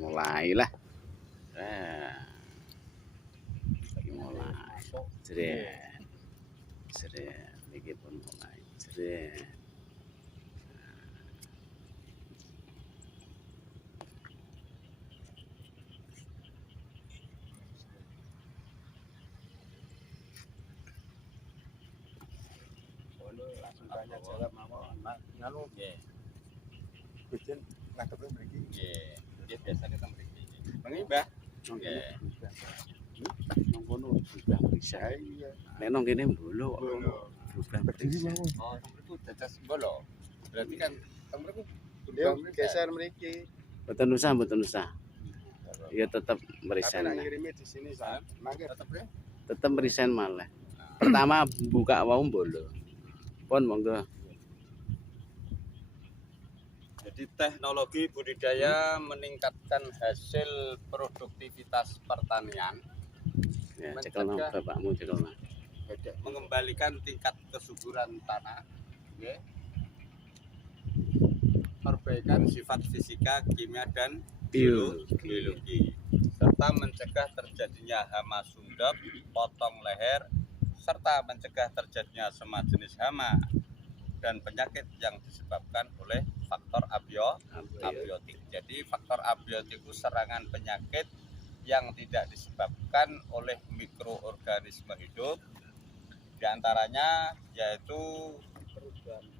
mulailah. Mulai. Jret. Jret. Niki pun mulai. Jret. Langsung tanya jawab mawon. Nganu nggih. Gusten ngadep mriki. Nggih. Nggih biasane teng mriki. Bengi, Mbah. Nggih. Nang kono sudah bisa. Iya. Nek nang kene mbolo. Bukan berdiri mawon. Oh, itu dadas mbolo. Berarti kan teng mriku geser mriki. Mboten usah. Ya tetap meriset. Tapi ngirimi di sini San. Mangke tetep ya. Tetap meriset malah. Pertama buka wau mbolo. Pun monggo. Jadi teknologi budidaya meningkatkan hasil produktivitas pertanian, Ya, cekelno bapakmu cekelno. mengembalikan tingkat kesuburan tanah, okay. Perbaikan sifat fisika, kimia dan biologi, serta mencegah terjadinya hama sundep, potong leher, serta mencegah terjadinya semua jenis hama dan penyakit yang disebabkan oleh faktor abiotik. Jadi faktor abiotik itu serangan penyakit yang tidak disebabkan oleh mikroorganisme hidup. Di antaranya yaitu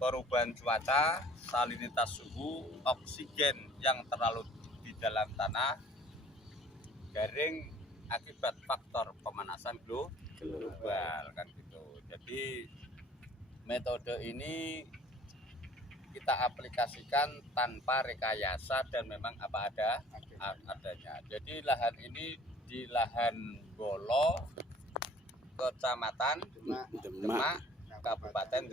perubahan cuaca, salinitas suhu, oksigen yang terlalu di dalam tanah, garing akibat faktor pemanasan global kan gitu. Jadi metode ini kita aplikasikan tanpa rekayasa dan memang apa adanya. Jadi lahan ini di lahan Bolo, Kecamatan Demak, Kabupaten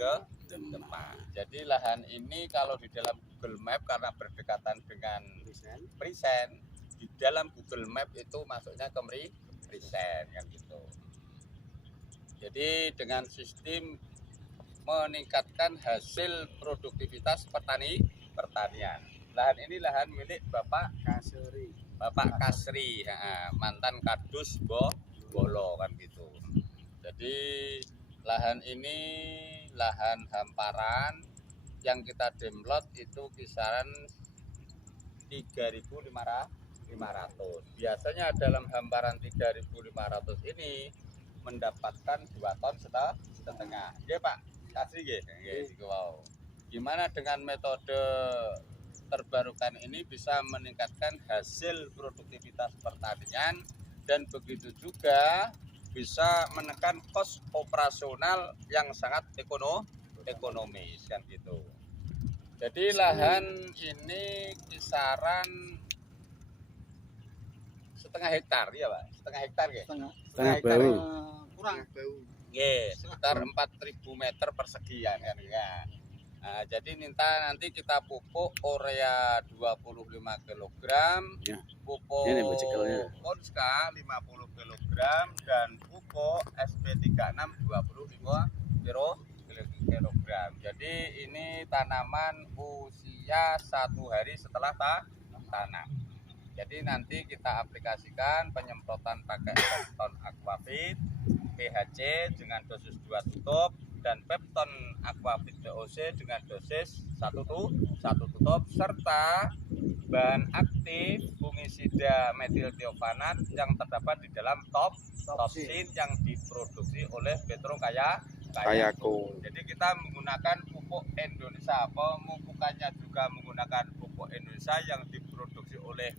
Demak. Jadi lahan ini kalau di dalam Google Map karena berdekatan dengan Prisen, di dalam Google Map itu masuknya ke Prisen kan gitu. Jadi dengan sistem meningkatkan hasil produktivitas pertanian. Lahan ini lahan milik Bapak Kasri, mantan Kadus Bolo kan gitu. Jadi lahan ini lahan hamparan yang kita demlot itu kisaran 3.500. Biasanya dalam hamparan 3.500 ini mendapatkan 2 ton setengah. Oke Pak Kasih wow. Gimana dengan metode terbarukan ini bisa meningkatkan hasil produktivitas pertanian dan begitu juga bisa menekan kos operasional yang sangat ekonomis kan gitu. Jadi lahan ini kisaran setengah hektar ya Pak, setengah hektar ya. Setengah bau. Kurang bau. Sekitar 4.000 meter persegi kan ya. Nah, jadi nanti kita pupuk urea 25 kg, Ya. pupuk Konska 50 kg dan pupuk SP36 25 kg. Jadi ini tanaman usia 1 hari setelah tanam. Jadi nanti kita aplikasikan penyemprotan pakai Pepton Aquafit PHC dengan dosis 2 tutup dan Pepton Aquafit DOC dengan dosis 1 tutup serta bahan aktif fungisida metiltiovanat yang terdapat di dalam topsin yang diproduksi oleh Petro Kayaku. Jadi kita menggunakan pupuk Indonesia, pemupukannya juga menggunakan pupuk Indonesia yang diproduksi oleh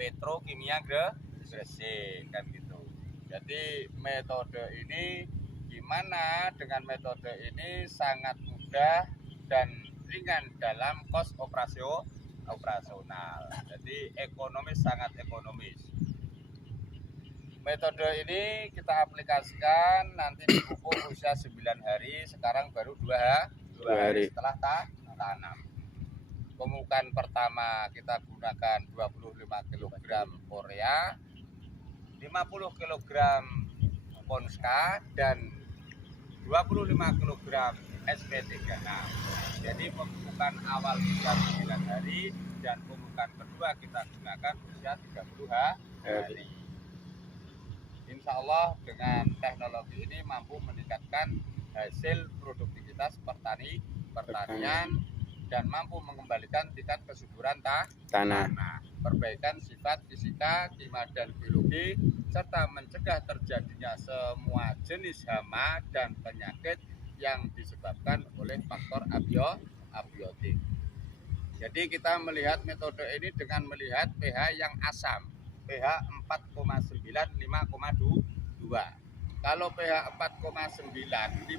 Petrokimia Gresik kan gitu. Jadi metode ini gimana? Dengan metode ini sangat mudah dan ringan dalam kos operasional. Jadi ekonomis, sangat ekonomis. Metode ini kita aplikasikan nanti dipupuk usia 9 hari, sekarang baru 2 hari setelah tanam. Pemupukan pertama kita gunakan 25 kg urea, 50 kg Konska dan 25 kg SP36. Jadi pemupukan awal kita 9 hari dan pemupukan kedua kita gunakan usia 30 hari. Insya Allah dengan teknologi ini mampu meningkatkan hasil produktivitas pertanian dan mampu mengembalikan tingkat kesuburan tanah, perbaikan sifat fisika, kimia dan biologi, serta mencegah terjadinya semua jenis hama dan penyakit yang disebabkan oleh faktor abiotik. Jadi kita melihat metode ini dengan melihat pH yang asam, pH 4,9, 5,2. Kalau pH 4,9, 5,2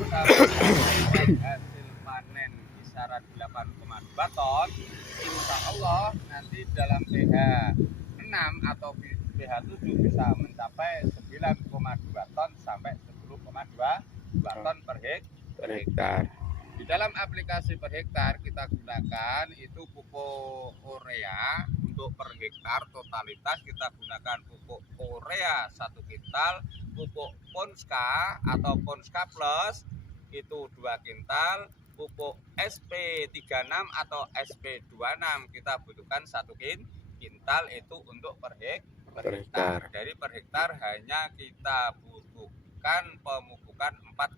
kita mendapatkan hasil panen kisaran 8,2 ton. Insya Allah nanti dalam pH 6 atau pH 7 bisa mencapai 9,2 ton sampai 10,2 ton per hektar. Di dalam aplikasi per hektar kita gunakan itu pupuk urea untuk per hektar totalitas kita gunakan pupuk urea 1 kintal, pupuk Ponska atau Ponska Plus itu 2 kintal, pupuk SP36 atau SP26 kita butuhkan 1 kintal itu untuk per hektar. Dari per hektar hanya kita butuhkan pemupukan 4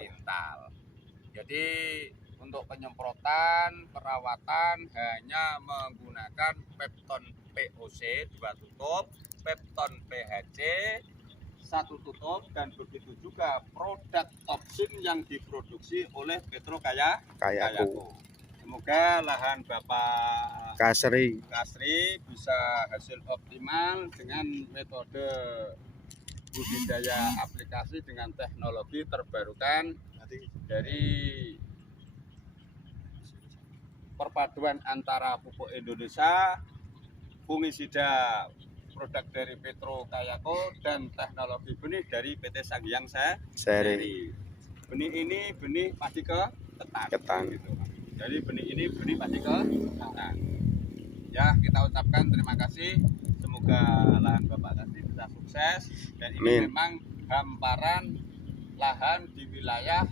kintal. Jadi untuk penyemprotan, perawatan hanya menggunakan Pepton POC 2 tutup, Pepton PHC 1 tutup, dan begitu juga produk toksin yang diproduksi oleh Petro Kayaku. Semoga lahan Bapak Kasri bisa hasil optimal dengan metode budidaya aplikasi dengan teknologi terbarukan dari perpaduan antara pupuk Indonesia, fungisida produk dari Petro Kayaku, dan teknologi benih dari PT Sanghyang Seri. Benih ini benih padi ketan. Gitu. Jadi benih ini benih padi ketan. Ya, kita ucapkan terima kasih. Semoga lahan Bapak Kasri bisa sukses, dan ini memang hamparan lahan di wilayah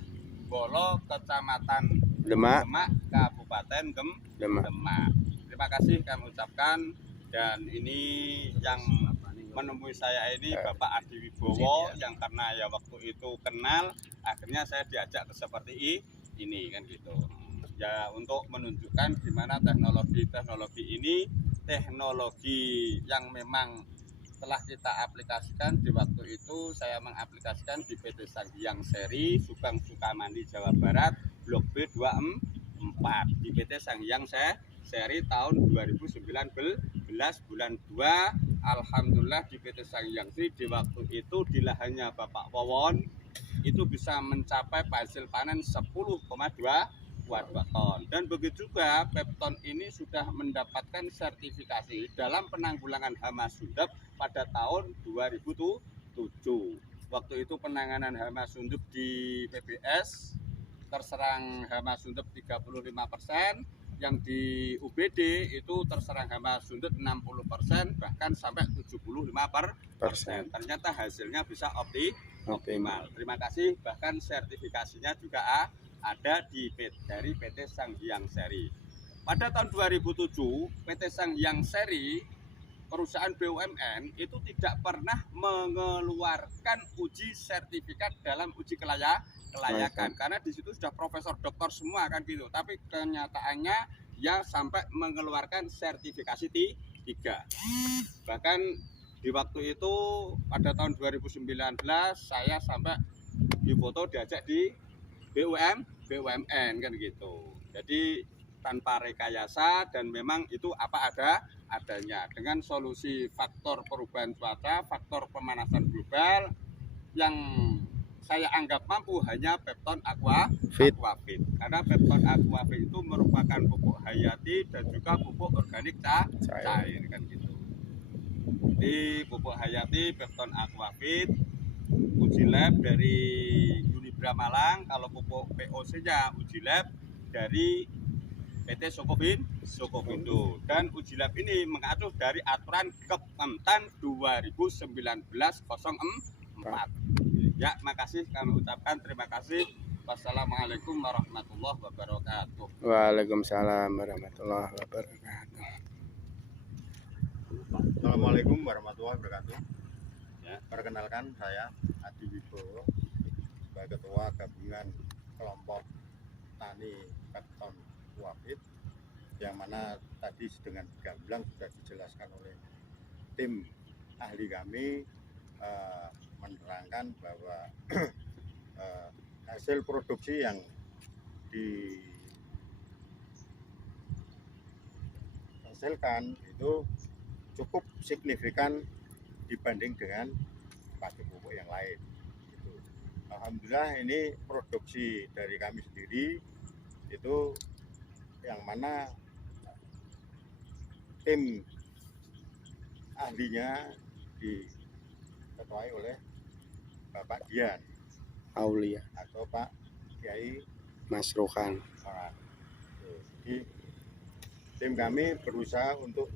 Bolo, Kecamatan Demak, Kabupaten Demak. Terima kasih kami ucapkan, dan ini yang menemui saya ini Bapak Adi Wibowo yang karena ya waktu itu kenal, akhirnya saya diajak ke seperti ini kan gitu. Ya untuk menunjukkan gimana teknologi ini, teknologi yang memang telah kita aplikasikan. Di waktu itu saya mengaplikasikan di PT Sanghyang Seri, Subang Sukamandi, Jawa Barat, Blok B 24 di PT Sanghyang Seri tahun 2019 bulan 2. Alhamdulillah di PT Sanghyang Seri di waktu itu di lahannya Bapak Wawon itu bisa mencapai hasil panen 10,2 ton, dan begitu juga Pepton ini sudah mendapatkan sertifikasi dalam penanggulangan hama sundep pada tahun 2007. Waktu itu penanganan hama sundep di PBS terserang hama sundep 35%, yang di UBD itu terserang hama sundep 60%, bahkan sampai 75%. Ternyata hasilnya bisa optimal. Terima kasih, bahkan sertifikasinya juga ada dari PT Sanghyang Seri. Pada tahun 2007, PT Sanghyang Seri, perusahaan BUMN, itu tidak pernah mengeluarkan uji sertifikat dalam uji kelayakan. Karena di situ sudah profesor doktor semua kan gitu. Tapi kenyataannya ya sampai mengeluarkan sertifikasi 3. Bahkan di waktu itu pada tahun 2019 saya sampai difoto diajak di BUMN kan gitu. Jadi tanpa rekayasa, dan memang itu apa adanya dengan solusi faktor perubahan cuaca, faktor pemanasan global yang saya anggap mampu hanya Pepton Aquafit. Karena Pepton Aquafit itu merupakan pupuk hayati dan juga pupuk organik cair kan gitu. Jadi pupuk hayati Pepton Aquafit uji lab dari Unibra Malang, kalau pupuk POC-nya uji lab dari PT Sokovindo, dan uji lab ini mengacu dari aturan Kementan 2019-04 Ya, makasih kami ucapkan terima kasih. Wassalamualaikum warahmatullahi wabarakatuh. Waalaikumsalam warahmatullahi wabarakatuh. Assalamualaikum warahmatullahi wabarakatuh. Ya. Perkenalkan saya Adi Wibowo sebagai Ketua Gabungan Kelompok Tani Pepton Wafid, yang mana tadi dengan gamblang sudah dijelaskan oleh tim ahli kami, menerangkan bahwa hasil produksi yang dihasilkan itu cukup signifikan dibanding dengan padi pupuk yang lain. Gitu. Alhamdulillah ini produksi dari kami sendiri itu yang mana tim ahlinya diketuai oleh Bapak Dian Aulia atau Pak Kiai Mas Rohan. Orang. Jadi tim kami berusaha untuk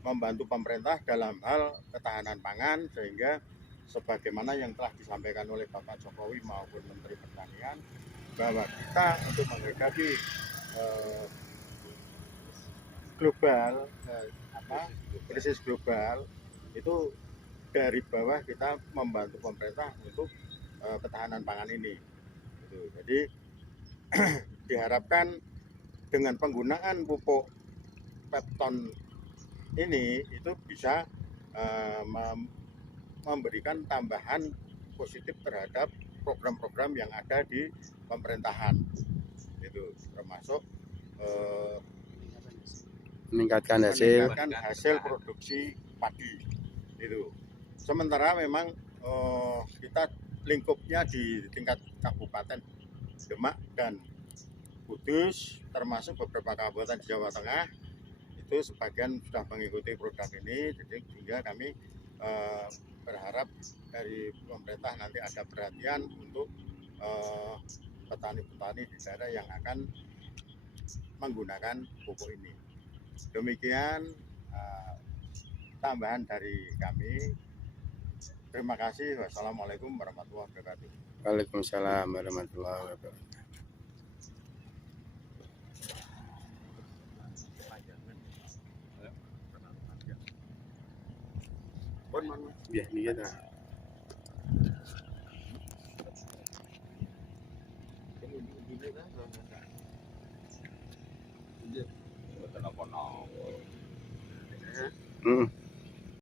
membantu pemerintah dalam hal ketahanan pangan, sehingga sebagaimana yang telah disampaikan oleh Bapak Jokowi maupun Menteri Pertanian, bahwa kita untuk menghadapi krisis global itu dari bawah kita membantu pemerintah untuk ketahanan pangan ini. Gitu. Jadi diharapkan dengan penggunaan pupuk Pepton ini itu bisa memberikan tambahan positif terhadap program-program yang ada di pemerintahan, itu termasuk Meningkatkan hasil produksi padi itu. Sementara memang kita lingkupnya di tingkat kabupaten Demak dan Kudus, termasuk beberapa kabupaten di Jawa Tengah, itu sebagian sudah mengikuti program ini. Jadi sehingga kami berharap dari pemerintah nanti ada perhatian untuk petani-petani di daerah yang akan menggunakan pupuk ini. Demikian tambahan dari kami. Terima kasih. Wassalamualaikum warahmatullahi wabarakatuh. Waalaikumsalam warahmatullahi wabarakatuh. Ya, ini kita. Kenapa-napa. Hmm.